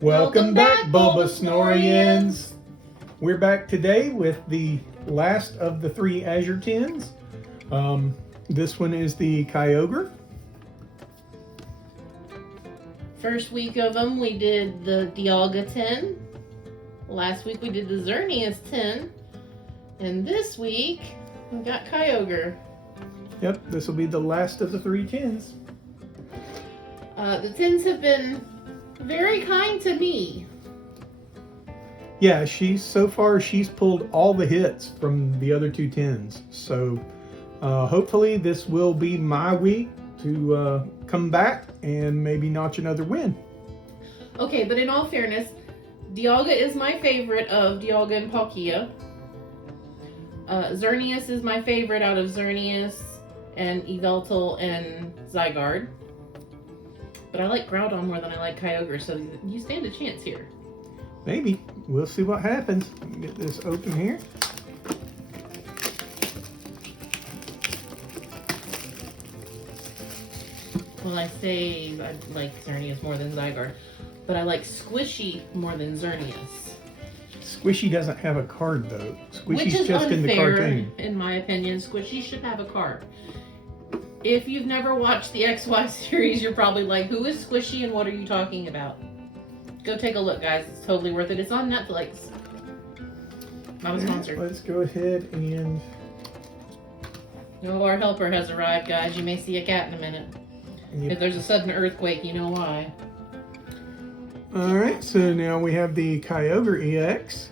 Welcome back, Bulbasaurians! We're back today with the last of the 3 Azure tins. This one is the Kyogre. First week of them, we did the Dialga tin. Last week we did the Xerneas tin. And this week, we got Kyogre. Yep, this will be the last of the 3 tins. The tins have been very kind to me. Yeah, so far she's pulled all the hits from the other 2 tins. So hopefully this will be my week to come back and maybe notch another win. Okay, but in all fairness, Dialga is my favorite of Dialga and Palkia. Xerneas is my favorite out of Xerneas and Yveltal and Zygarde. But I like Groudon more than I like Kyogre, so you stand a chance here. Maybe. We'll see what happens. Get this open here. Well, I say I like Xerneas more than Zygarde, but I like Squishy more than Xerneas. Squishy doesn't have a card, though. Squishy's Which is just unfair, in the cartoon. in my opinion. Squishy should have a card. If you've never watched the XY series, you're probably like, who is Squishy and what are you talking about? Go take a look, guys. It's totally worth it. It's on Netflix. Not a sponsor. Let's go ahead and... No, our helper has arrived, guys. You may see a cat in a minute. Yep. If there's a sudden earthquake, you know why. Alright, so now we have the Kyogre EX.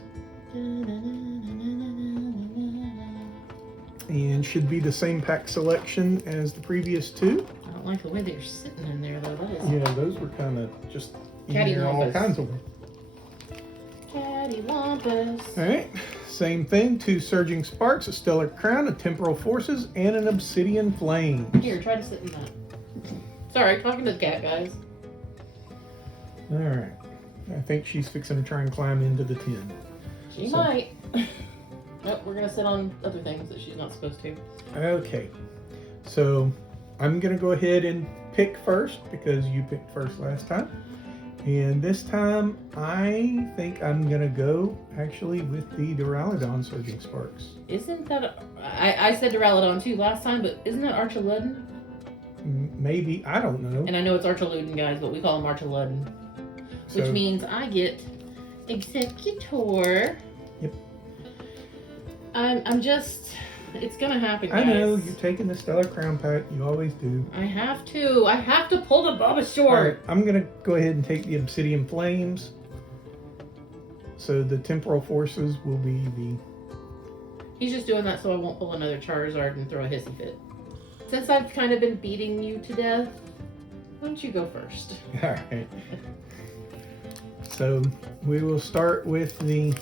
And should be the same pack selection as the previous 2. I don't like the way they're sitting in there, though. That is Yeah, those were kind of just in there all Cattywampus. kinds of... Cattywampus. Alright, same thing. 2 Surging Sparks, a Stellar Crown, a Temporal Forces, and an Obsidian Flame. Here, try to sit in that. Sorry, talking to the cat, guys. Alright, I think she's fixing to try and climb into the tin. She might. Nope, we're gonna sit on other things that she's not supposed to. Okay, so I'm gonna go ahead and pick first because you picked first last time. And this time, I think I'm gonna go actually with the Duraludon Surging Sparks. Isn't that... I said Duraludon too last time, but isn't that Archaludon? Maybe, I don't know. And I know it's Archaludon, guys, but we call him Archaludon. Which means I get Executor. Yep. I'm just... It's gonna happen, guys. I know, you're taking the Stellar Crown pack. You always do. I have to. I have to pull the Bulbasaur. Alright, I'm going to go ahead and take the Obsidian Flames. So the Temporal Forces will be the... He's just doing that so I won't pull another Charizard and throw a hissy fit. Since I've kind of been beating you to death, why don't you go first? Alright. So we will start with the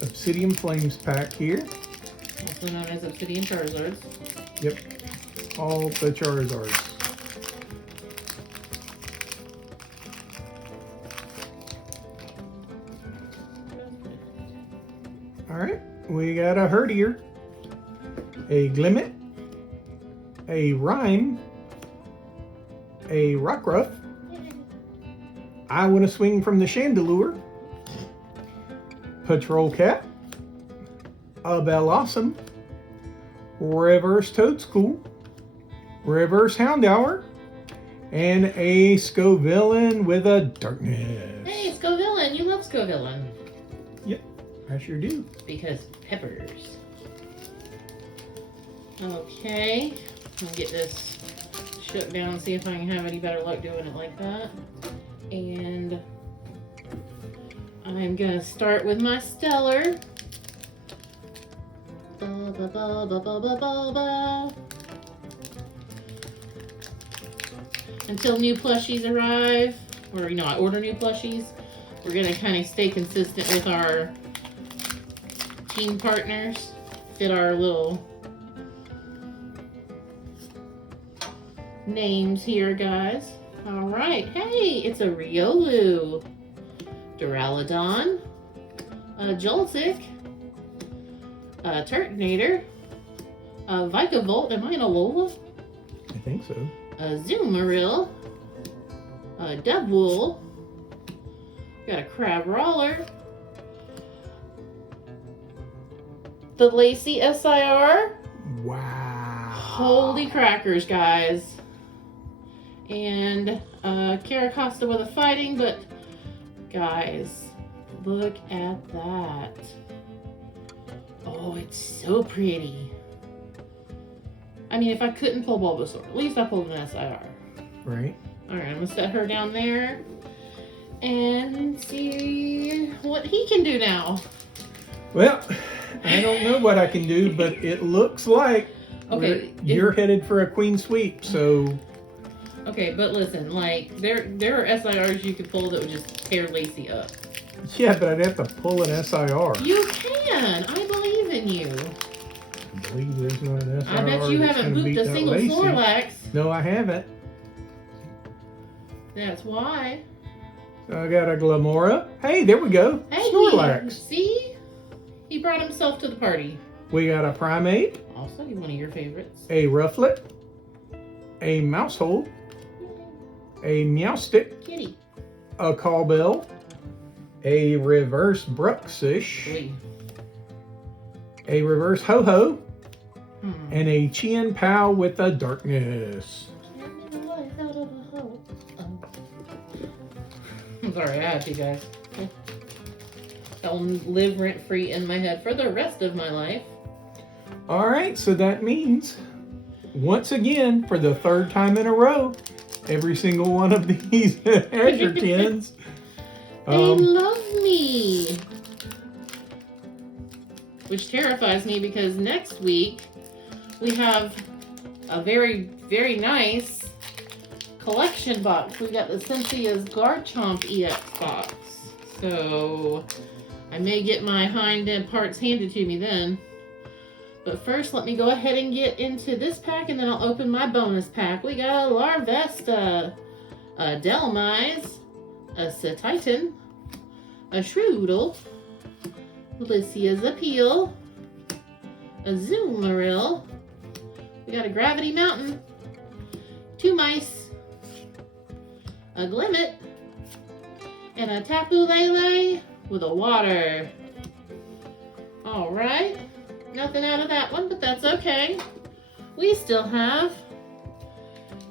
Obsidian Flames pack here. Also known as Obsidian Charizards. Yep. All the Charizards. Alright. We got a Herdier. A Glimmet. A Rhyme. A Rockruff. I Want to Swing from the Chandelure. Patrol Cat. A Bellossom. Reverse Toadstool. Reverse Houndour. And a Scovillain with a Darkness. Hey, Scovillain! You love Scovillain. Yep, I sure do. Because peppers. Okay. I'll get this shut down and see if I can have any better luck doing it like that. And I'm gonna start with my Stellar. Ba, ba, ba, ba, ba, ba, ba, ba. Until new plushies arrive, or I order new plushies, we're gonna kind of stay consistent with our team partners, fit our little names here, guys. All right, hey, it's a Riolu, Duraludon, a Joltik, a Turtonator, a Vikavolt. Am I in Alola? I think so. A Zoomaril, a Dubwool, Got a Crab Roller. The Lacy SIR. Wow. Holy crackers, guys. And Caracosta with a fighting, but guys, look at that. Oh, it's so pretty. I mean, if I couldn't pull Bulbasaur, at least I pulled an SIR. Right. Alright, I'm gonna set her down there and see what he can do now. Well, I don't know what I can do, but it looks like you're headed for a queen sweep, so... Okay, but listen, like, there are SIRs you could pull that would just tear Lacy up. Yeah, but I'd have to pull an SIR. You can! I believe in you. I believe there's not an SIR. I bet you haven't booped a single Lacy. Snorlax. No, I haven't. That's why. So I got a Glamora. Hey, there we go. Hey, Snorlax. See? He brought himself to the party. We got a Primeape. Also, one of your favorites. A Rufflet. A Mousehold. A Meowstic. Kitty. A Callbell. A Reverse Bruxish. Wait. A Reverse Ho-Ho. And a Chien Pao with a Darkness. I'm sorry, I had to, guys. That will live rent-free in my head for the rest of my life. Alright, so that means, once again, for the third time in a row, every single one of these Azure tins. They love me! Which terrifies me because next week we have a very, very nice collection box. We got the Cynthia's Garchomp EX box. So I may get my hind end parts handed to me then. But first, let me go ahead and get into this pack, and then I'll open my bonus pack. We got a Larvesta, a Delmise, a Cetitan, a Shroodle, Lycia's Appeal, a Zoomeril, we got a Gravity Mountain, 2 mice, a Glimmet, and a Tapu Lele with a water. Alright, nothing out of that one, but that's okay. We still have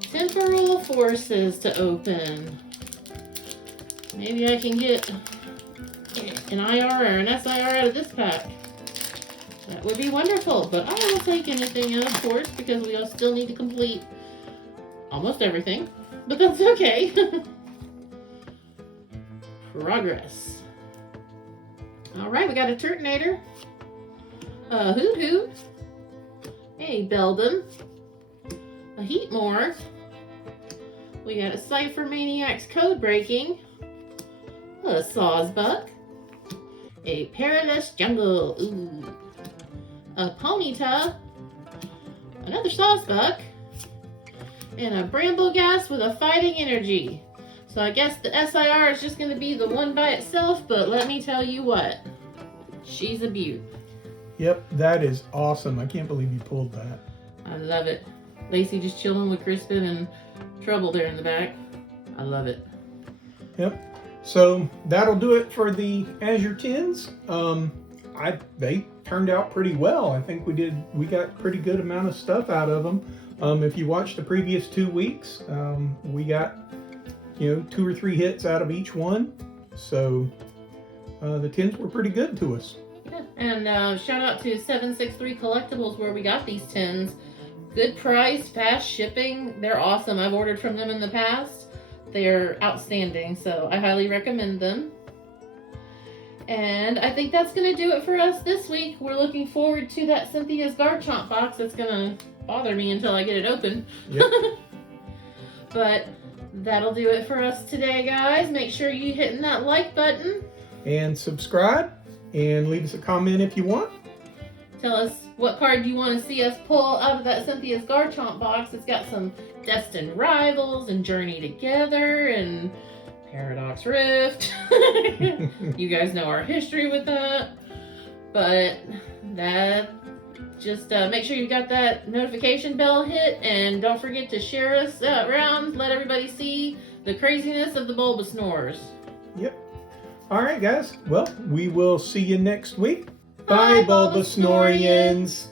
Temporal Forces to open. Maybe I can get an IR or an SIR out of this pack. That would be wonderful, but I will take anything else, of course, because we all still need to complete almost everything. But that's okay. Progress. Alright, we got a Turtonator, a Hoot Hoot, a Beldum, a Heatmore, we got a Cypher Maniac's Code Breaking, a Sawsbuck, a Perilous Jungle, ooh, a Ponyta, another Sawsbuck, and a Brambleghast with a Fighting Energy. So I guess the SIR is just going to be the one by itself, but let me tell you what, she's a beaut. Yep, that is awesome. I can't believe you pulled that. I love it. Lacy just chilling with Crispin and Trouble there in the back. I love it. Yep. So that'll do it for the Azure tins. They turned out pretty well. I think we got pretty good amount of stuff out of them. If you watched the previous 2 weeks, we got 2 or 3 hits out of each one. So the tins were pretty good to us. Yeah. And shout out to 763 Collectibles where we got these tins. Good price, fast shipping. They're awesome. I've ordered from them in the past. They're outstanding, so I highly recommend them. And I think that's going to do it for us this week. We're looking forward to that Cynthia's Garchomp box that's going to bother me until I get it open. Yep. But that'll do it for us today, guys. Make sure you hitting that like button. And subscribe. And leave us a comment if you want. Tell us what card you want to see us pull out of that Cynthia's Garchomp box. It's got some Destined Rivals and Journey Together and Paradox Rift. You guys know our history with that. But that just make sure you got that notification bell hit, and don't forget to share us around. Let everybody see the craziness of the Bulbasaurs. Yep. All right, guys. Well, we will see you next week. Bye, Bye, Bulbasaurians.